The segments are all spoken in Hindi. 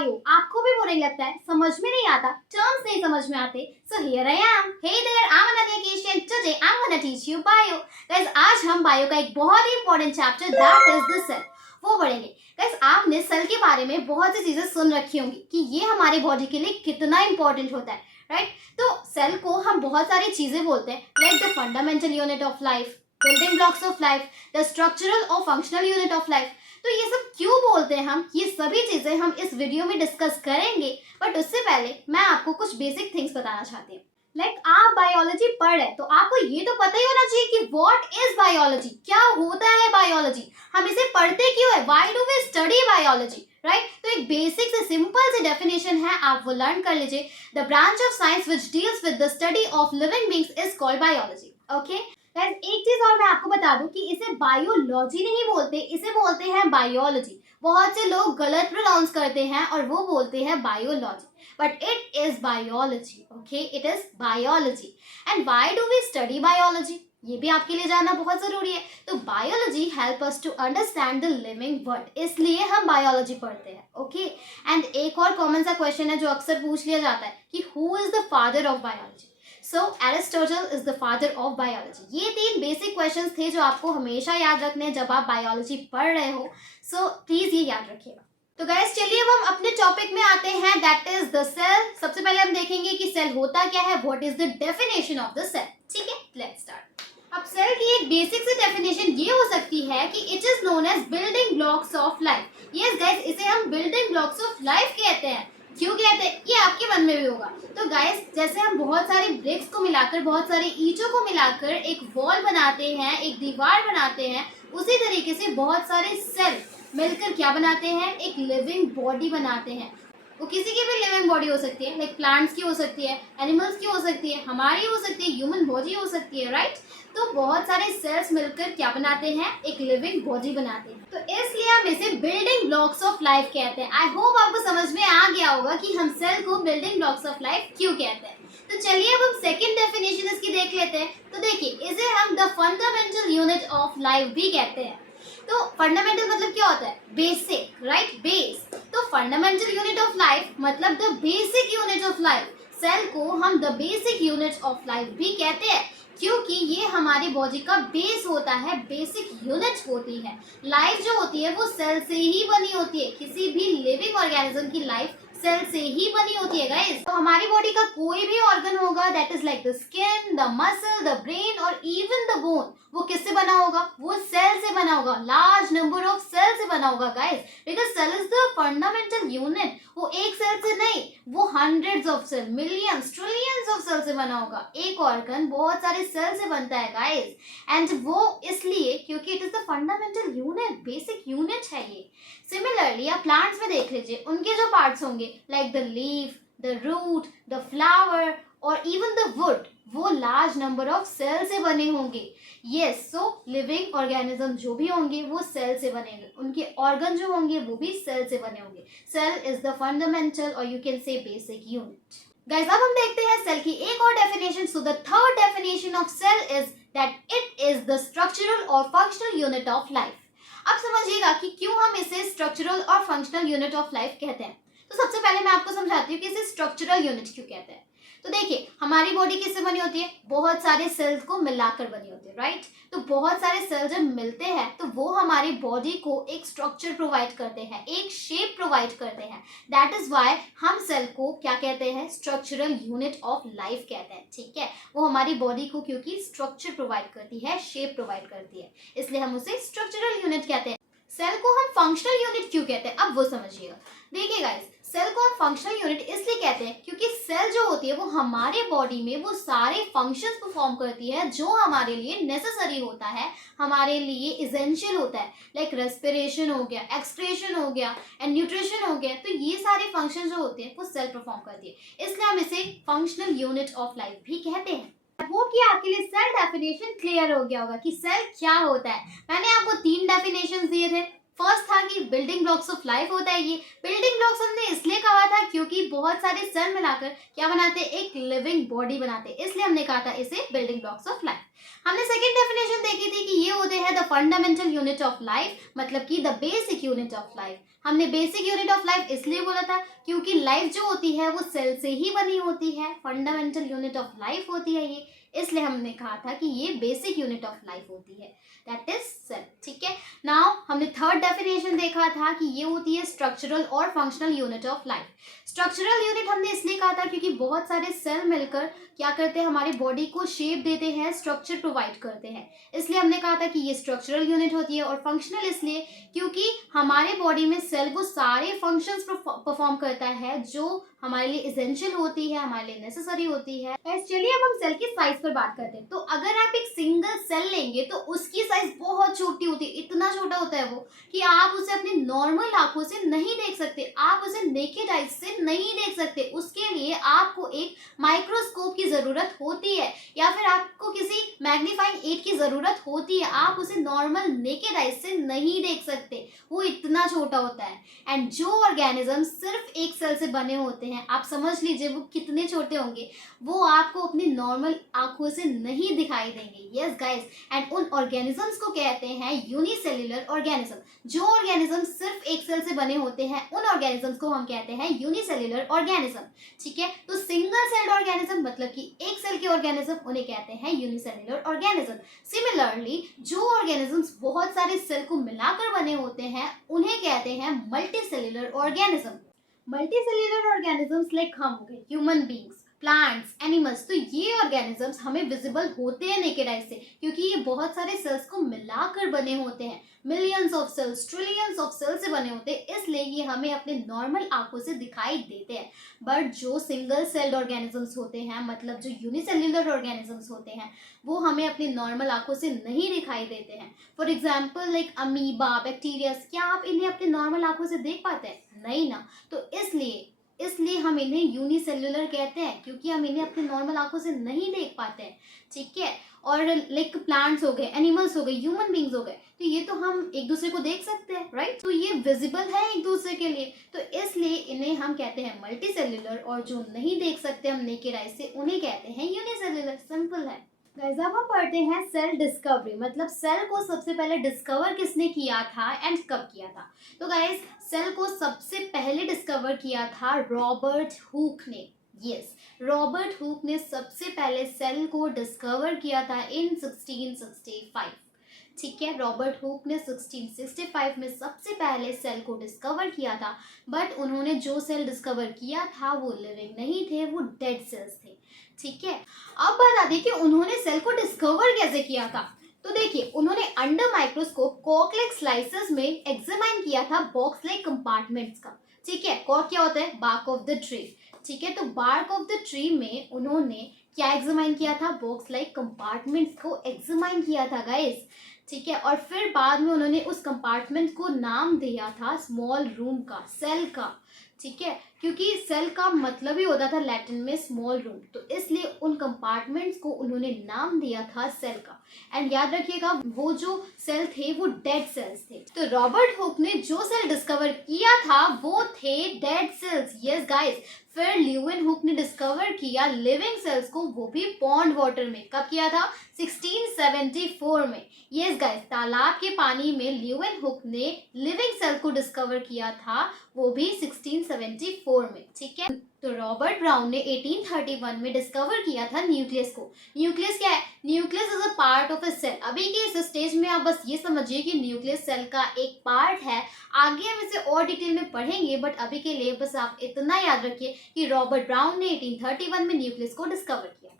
बायो आपको भी बोरिंग लगता है, समझ में नहीं आता, टर्म्स नहीं समझ में आते, so here I am. Hey there, I'm Ananya Keshan. Today I'm gonna teach you bio. Guys, आज हम बायो का एक बहुत ही important chapter that is the cell वो पढ़ेंगे. Guys, आपने सेल के बारे में बहुत सी चीजें सुन रखी होंगी कि ये हमारे बॉडी के लिए कितना इंपॉर्टेंट होता है, राइट? तो सेल को हम बहुत सारी चीजें बोलते हैं, like the fundamental unit of life, building blocks of life, the structural और फंक्शनल यूनिट ऑफ लाइफ. तो ये सब क्यों बोलते हैं हम, ये सभी चीजें हम इस वीडियो में डिस्कस करेंगे. बट उससे पहले मैं आपको कुछ बेसिक थिंग्स बताना चाहती हूँ. लाइक आप बायोलॉजी पढ़ रहे हैं तो आपको ये तो पता ही होना चाहिए कि व्हाट इज बायोलॉजी, क्या होता है बायोलॉजी, हम इसे पढ़ते क्यों है, why do we study biology, right? तो एक बेसिक से सिंपल सी डेफिनेशन है, आप वो लर्न कर लीजिए. The branch of science which deals with the study of living beings is called biology. Okay guys, एक चीज और मैं आपको बता दूं कि इसे बायोलॉजी नहीं बोलते, इसे बोलते हैं बायोलॉजी. बहुत से लोग गलत प्रोनाउंस करते हैं और वो बोलते हैं biology, but it is biology. Okay, it is biology. And why do we study biology, ये भी आपके लिए जानना बहुत जरूरी है. तो biology help us to understand the living world, इसलिए हम बायोलॉजी पढ़ते हैं. ओके, एंड एक और कॉमन सा क्वेश्चन है जो अक्सर पूछ लिया जाता है कि who is the father of biology. So Aristotle is the father of biology. ये 3 बेसिक क्वेश्चंस थे जो आपको हमेशा याद रखने हैं जब आप बायोलॉजी पढ़ रहे हो. सो प्लीज ये याद रखिएगा. तो गाइस चलिए अब हम अपने टॉपिक में आते हैं, दैट इज द सेल. सबसे पहले हम देखेंगे कि सेल होता क्या है, what is the definition of the cell. ठीक है, लेट्स स्टार्ट. अब सेल की एक बेसिक सी डेफिनेशन ये हो सकती है कि it is known as building blocks of life. Yes guys, इसे हम बिल्डिंग ब्लॉक्स ऑफ लाइफ कहते हैं. क्यों कहते हैं ये आपके मन में भी होगा. तो गाइस, जैसे हम बहुत सारे ब्रिक्स को मिलाकर, बहुत सारे ईंटों को मिलाकर एक वॉल बनाते हैं, एक दीवार बनाते हैं, उसी तरीके से बहुत सारे सेल मिलकर क्या बनाते हैं, एक लिविंग बॉडी बनाते हैं. वो किसी की भी लिविंग बॉडी हो सकती है, लाइक प्लांट्स की हो सकती है, एनिमल्स की हो सकती है, हमारी हो सकती है, ह्यूमन बॉडी हो सकती है, राइट? तो बहुत सारे सेल्स मिलकर क्या बनाते हैं, एक लिविंग बॉडी बनाते हैं. तो इसलिए हम इसे बिल्डिंग ब्लॉक्स ऑफ लाइफ कहते हैं. आई होप आपको समझ में आ गया होगा कि हम सेल को बिल्डिंग ब्लॉक्स ऑफ लाइफ क्यों कहते हैं. तो चलिए अब हम सेकंड डेफिनेशन इसकी देख लेते हैं. तो देखिए, इसे हम the fundamental unit of life भी कहते हैं. तो फंडामेंटल मतलब क्या होता है, बेसिक, राइट? बेस. तो फंडामेंटल यूनिट ऑफ लाइफ मतलब the basic unit of life. Cell को हम the basic unit of life भी कहते हैं क्योंकि ये हमारी बॉडी का बेस होता है, बेसिक यूनिट होती है. लाइफ जो होती है वो सेल से ही बनी होती है. किसी भी लिविंग ऑर्गेनिज्म की लाइफ सेल से ही बनी होती है गाइस. तो हमारी बॉडी का कोई भी ऑर्गन होगा, that is like the skin, the muscle, the brain और इवन द बोन, वो किससे बना होगा, वो सेल से बना होगा. लार्ज नंबर ऑफ सेल से बना होगा guys, because cell is the fundamental unit. वो एक सेल से नहीं, वो hundreds of cell, millions, trillions of cell से बना होगा. एक ऑर्गन बहुत सारे सेल से बनता है गाइस, एंड वो इसलिए क्योंकि it is the fundamental unit, basic unit है ये. सिमिलरली आप प्लांट्स में देख लीजिए, उनके जो पार्ट्स होंगे like the leaf, the root, the flower और इवन द वुड, वो लार्ज नंबर ऑफ सेल से बने होंगे. यस, सो लिविंग ऑर्गेनिज्म जो भी होंगे वो सेल से बनेंगे, उनके ऑर्गन जो होंगे वो भी सेल से बने होंगे. सेल इज द फंडामेंटल और you can say basic unit. Guys, अब हम देखते हैं सेल की एक और definition. So the third definition of cell is that it is the structural और फंक्शनल यूनिट ऑफ लाइफ. अब समझिएगा कि क्यों हम इसे स्ट्रक्चरल और फंक्शनल यूनिट ऑफ लाइफ कहते हैं. तो सबसे पहले मैं आपको समझाती हूँ कि इसे स्ट्रक्चरल यूनिट क्यों कहते हैं. तो देखिए, हमारी बॉडी किससे बनी होती है, बहुत सारे सेल्स को मिलाकर बनी होती है, राइट? तो बहुत सारे सेल्स जब मिलते हैं तो वो हमारी बॉडी को एक स्ट्रक्चर प्रोवाइड करते हैं, एक शेप प्रोवाइड करते हैं. दैट इज व्हाई हम सेल को क्या कहते हैं, स्ट्रक्चरल यूनिट ऑफ लाइफ कहते हैं. ठीक है, वो हमारी बॉडी को क्योंकि स्ट्रक्चर प्रोवाइड करती है, शेप प्रोवाइड करती है, इसलिए हम उसे स्ट्रक्चरल यूनिट कहते हैं. सेल को हम फंक्शनल यूनिट क्यों कहते हैं, अब वो समझिएगा. देखिए गाइस, सेल को हम फंक्शनल यूनिट इसलिए कहते हैं क्योंकि सेल जो होती है वो हमारे बॉडी में वो सारे फंक्शंस परफॉर्म करती है जो हमारे लिए नेसेसरी होता है, हमारे लिए इसेंशियल होता है. लाइक रेस्पिरेशन हो गया, एक्सक्रीशन हो गया एंड न्यूट्रिशन हो गया. तो ये सारे फंक्शन जो होते हैं वो सेल परफॉर्म करती है, इसलिए हम इसे फंक्शनल यूनिट ऑफ लाइफ भी कहते हैं. आई होप कि आपके लिए सेल डेफिनेशन क्लियर हो गया होगा कि सेल क्या होता है. मैंने आपको 3 डेफिनेशन दिए थे. फर्स्ट था कि बिल्डिंग ब्लॉक्स ऑफ लाइफ होता है. ये बिल्डिंग ब्लॉक्स हमने इसलिए कहा था क्योंकि बहुत सारे सेल मिलाकर क्या बनाते हैं, एक लिविंग बॉडी बनाते हैं, इसलिए हमने कहा था इसे बिल्डिंग ब्लॉक्स ऑफ लाइफ. हमने सेकंड डेफिनेशन देखी थी कि ये होते हैं the fundamental unit of life, मतलब कि the basic unit of life. हमने बेसिक यूनिट ऑफ लाइफ इसलिए बोला था क्योंकि लाइफ जो होती है वो सेल से ही बनी होती है, फंडामेंटल यूनिट ऑफ लाइफ होती है ये, इसलिए हमने कहा था कि ये बेसिक यूनिट ऑफ लाइफ होती है, दैट इज सेल। ठीक है, नाउ हमने थर्ड डेफिनेशन देखा था कि ये होती है स्ट्रक्चरल और functional unit of life. Structural unit हमने इसलिए कहा था क्योंकि बहुत सारे सेल मिलकर क्या करते हैं, हमारी बॉडी को शेप देते हैं, स्ट्रक्चर प्रोवाइड करते हैं, इसलिए हमने कहा था कि ये स्ट्रक्चरल यूनिट होती है। और फंक्शनल इसलिए क्योंकि हमारे बॉडी में सेल वो सारे फंक्शंस परफॉर्म करता है जो हमारे लिए एसेंशियल होती है, हमारे लिए नेसेसरी होती है। चलिए अब हम सेल की साइज पर बात करते हैं। तो अगर आप एक सिंगल सेल लेंगे तो उसकी साइज बहुत छोटी होती है, इतना छोटा होता है वो कि आप उसे अपनी नॉर्मल आंखों से नहीं देख सकते, आप उसे नेकेड आइज से नहीं देख सकते। उसके लिए आपको एक माइक्रोस्कोप की जरूरत होती है या फिर आपको किसी मैग्नीफाइंग एड की जरूरत होती है, आप उसे नॉर्मल नेकेड आइज से नहीं देख सकते, वो इतना छोटा होता है। एंड जो ऑर्गेनिज्म सिर्फ एक सेल से बने होते हैं, आप समझ लीजिए वो कितने छोटे होंगे, वो आपको अपनी नॉर्मल आंखों से नहीं दिखाई देंगे। यस गाइस, एंड उन ऑर्गेनिजम्स को कहते हैं यूनिसेल्युलर ऑर्गेनिज्म। जो ऑर्गेनिज्म सिर्फ एक सेल से बने होते हैं उन ऑर्गेनिजम्स को हम कहते हैं यूनिसेल्युलर ऑर्गेनिज्म। ठीक है, तो सिंगल सेल्ड ऑर्गेनिज्म मतलब कि एक सेल के ऑर्गेनिज्म, उन्हें कहते हैं यूनिसेल्युलर ऑर्गेनिज्म। सिमिलरली जो ऑर्गेनिजम्स बहुत सारे सेल को मिलाकर बने होते हैं उन्हें कहते हैं multicellular organism. Multicellular organisms like हम हो गए ह्यूमन बींग्स, प्लांट्स, एनिमल्स, तो ये ऑर्गेनिजम्स हमें विजिबल होते हैं नेकेड आई से क्योंकि ये बहुत सारे सेल्स को मिलाकर बने होते हैं, millions of cells, trillions of cells से बने होते हैं, इसलिए ये हमें अपने नॉर्मल आंखों से दिखाई देते हैं। बट जो सिंगल सेल्ड ऑर्गेनिजम्स होते हैं, मतलब जो यूनिसेल्युलर ऑर्गेनिजम्स होते हैं, वो हमें अपनी नॉर्मल आंखों से नहीं दिखाई देते हैं। For example like amoeba, bacteria, क्या आप इन्हें अपनी नॉर्मल आंखों से देख पाते हैं? नहीं ना। तो इसलिए हम इन्हें यूनिसेल्युलर कहते हैं क्योंकि हम इन्हें अपने नॉर्मल आंखों से नहीं देख पाते हैं। ठीक है, और लाइक प्लांट्स हो गए, एनिमल्स हो गए, ह्यूमन बींग्स हो गए, तो ये तो हम एक दूसरे को देख सकते हैं, राइट? तो ये विजिबल है एक दूसरे के लिए, तो इसलिए इन्हें हम कहते हैं मल्टीसेल्युलर, और जो नहीं देख सकते हम नेकेड आई से उन्हें कहते हैं यूनिसेल्युलर। सिंपल है। गाइस अब हम पढ़ते हैं सेल डिस्कवरी, मतलब सेल को सबसे पहले डिस्कवर किसने किया था एंड कब किया था। तो गाइस सेल को सबसे पहले डिस्कवर किया था रॉबर्ट हुक ने। यस, रॉबर्ट हुक ने सबसे पहले सेल को डिस्कवर किया था इन 1665। ठीक है, रॉबर्ट हुक ने 1665 में सबसे पहले सेल को डिस्कवर किया था। बट उन्होंने जो सेल डिस्कवर किया था वो लिविंग नहीं थे, वो डेड सेल्स थे। ठीक है, अब बात आती है कि उन्होंने सेल को डिस्कवर कैसे किया था। तो देखिए, उन्होंने under microscope cork like slices में एग्जामिन किया था बॉक्स लाइक कंपार्टमेंट्स का। ठीक है, कॉर्क क्या होता है? Bark of the tree. ठीक है, तो बार्क ऑफ द ट्री में उन्होंने क्या एग्जामिन किया था? बॉक्स लाइक कंपार्टमेंट्स को एग्जामिन किया था गाइस। ठीक है, और फिर बाद में उन्होंने उस कंपार्टमेंट को नाम दिया था स्मॉल रूम का, सेल का। ठीक है, क्योंकि सेल का मतलब ही होता था लैटिन में स्मॉल रूम, तो इसलिए उन कंपार्टमेंट्स को उन्होंने नाम दिया था सेल का। एंड याद रखिएगा, वो जो सेल थे वो डेड सेल्स थे। तो रॉबर्ट हुक ने जो सेल डिस्कवर किया था वो थे डेड सेल्स। यस गाइस, फिर ल्यूवेन हुक ने डिस्कवर किया लिविंग सेल्स को, वो भी पॉन्ड वाटर में। कब किया था? 1674 में। यस गाइस, तालाब के पानी में ल्यूवेन हुक ने लिविंग सेल को डिस्कवर किया था, वो भी 1674 में। ठीक है, तो रॉबर्ट ब्राउन ने 1831 में डिस्कवर किया था न्यूक्लियस को। न्यूक्लियस क्या है? Nucleus is a part of a cell. अभी के इस स्टेज में आप बस ये समझिए कि न्यूक्लियस सेल का एक पार्ट है, आगे हम इसे और डिटेल में पढ़ेंगे, बट अभी के लिए बस आप इतना याद रखिए कि रॉबर्ट ब्राउन ने 1831 में न्यूक्लियस को डिस्कवर किया था।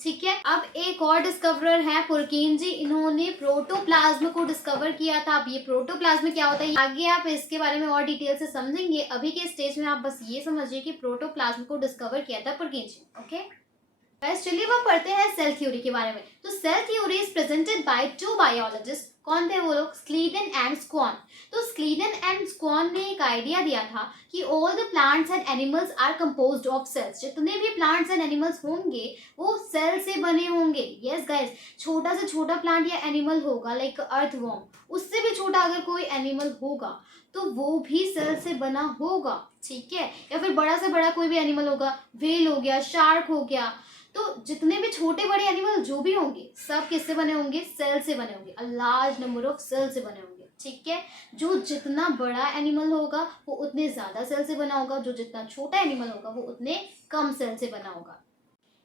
ठीक है, अब एक और डिस्कवरर है पुरकिनजी, इन्होंने प्रोटोप्लाज्म को डिस्कवर किया था। अब ये प्रोटोप्लाज्म क्या होता है आगे आप इसके बारे में और डिटेल से समझेंगे, अभी के स्टेज में आप बस ये समझिए कि प्रोटोप्लाज्म को डिस्कवर किया था पुरकिनजी। ओके गाइस, चलिए हम पढ़ते हैं सेल थ्योरी के बारे में। तो cell theory is presented by two biologist. कौन थे वो लोग? Schleiden and Schwann. तो स्लीडन एंड स्क्वान ने एक आइडिया दिया था कि all the plants and animals are composed of cells. जितने भी प्लांट्स एंड एनिमल्स होंगे वो सेल से बने होंगे। यस गाइस, छोटा से छोटा प्लांट या एनिमल होगा लाइक अर्थवॉर्म, उससे भी छोटा अगर कोई एनिमल होगा तो वो भी सेल से बना होगा। ठीक है, या फिर बड़ा से बड़ा कोई भी एनिमल होगा, व्हेल हो गया, शार्क हो गया, तो जितने भी छोटे बड़े एनिमल जो भी होंगे सब किससे बने होंगे? सेल से बने होंगे। A large number of cell से बने होंगे। ठीक है। जो जितना बड़ा एनिमल होगा वो उतने ज़्यादा सेल से बना होगा, जो जितना छोटा एनिमल होगा वो उतने कम सेल से बना होगा।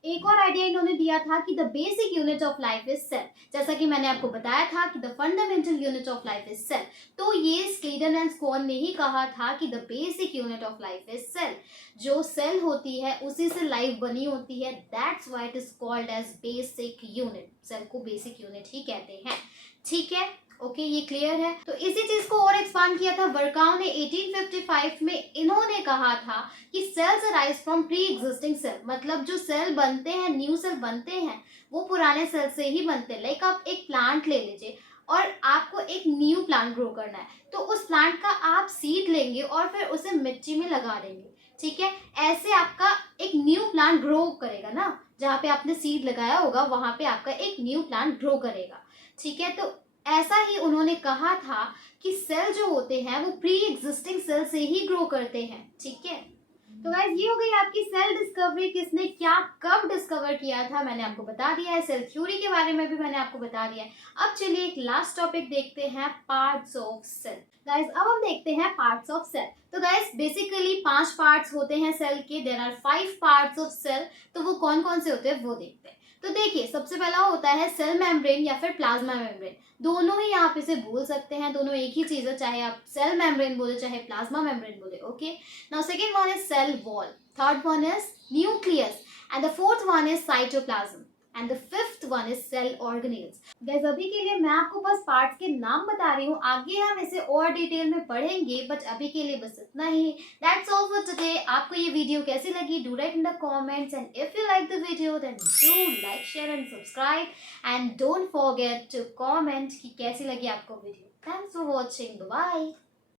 एक और आइडिया इन्होंने दिया था कि the basic unit of life is cell. जैसा कि मैंने आपको बताया था कि the fundamental unit of life is cell, तो ये स्लीडन एंड स्कॉन ने ही कहा था कि the basic unit of life is cell. जो सेल होती है उसी से लाइफ बनी होती है, that's why it is called as basic unit. Cell को बेसिक यूनिट ही कहते हैं। ठीक है, ओके, ये क्लियर है। तो इसी चीज को और एक्सपांड किया था वर्काउ ने 1855 में। इन्होंने कहा था कि cells arise from pre existing cell, मतलब जो सेल बनते हैं, न्यू सेल बनते हैं, वो पुराने सेल से ही बनते हैं। लाइक आप एक प्लांट ले लीजिए और आपको एक न्यू प्लांट ग्रो करना है, तो उस प्लांट का आप सीड लेंगे और फिर उसे मिट्टी में लगा देंगे। ठीक है, ऐसे आपका एक न्यू प्लांट ग्रो करेगा ना, जहाँ पे आपने सीड लगाया होगा वहां पे आपका एक न्यू प्लांट ग्रो करेगा। ठीक है, तो ऐसा ही उन्होंने कहा था कि सेल जो होते हैं वो प्री एग्जिस्टिंग सेल से ही ग्रो करते हैं। ठीक है, तो गाइस ये हो गई आपकी सेल डिस्कवरी। किसने क्या कब डिस्कवर किया था मैंने आपको बता दिया है। सेल थ्योरी के बारे में भी मैंने आपको बता दिया है। अब चलिए एक लास्ट टॉपिक देखते हैं, पार्ट्स ऑफ सेल। गाइस अब हम देखते हैं पार्ट्स ऑफ सेल। तो गाइस बेसिकली 5 पार्ट्स होते हैं सेल के। There are 5 parts of cell. तो वो कौन कौन से होते हैं वो देखते हैं। तो देखिए, सबसे पहला होता है सेल मेम्ब्रेन या फिर प्लाज्मा मेम्ब्रेन। दोनों ही आप इसे बोल सकते हैं, दोनों एक ही चीज है, चाहे आप सेल मेम्ब्रेन बोले चाहे प्लाज्मा मेम्ब्रेन बोले। Okay, now second one is cell wall, third one is nucleus, and the fourth one is cytoplasm, and the fifth one is cell organelles. Guys अभी के लिए मैं आपको बस पार्ट्स के नाम बता रही हूँ, आगे हम इसे और डिटेल में पढ़ेंगे, बट अभी के लिए बस इतना ही। That's all for today. आपको ये वीडियो कैसी लगी, do write in the comments, and if you like the video then do like, share and subscribe, and don't forget to comment कि कैसी लगी आपको video. Thanks for watching, bye.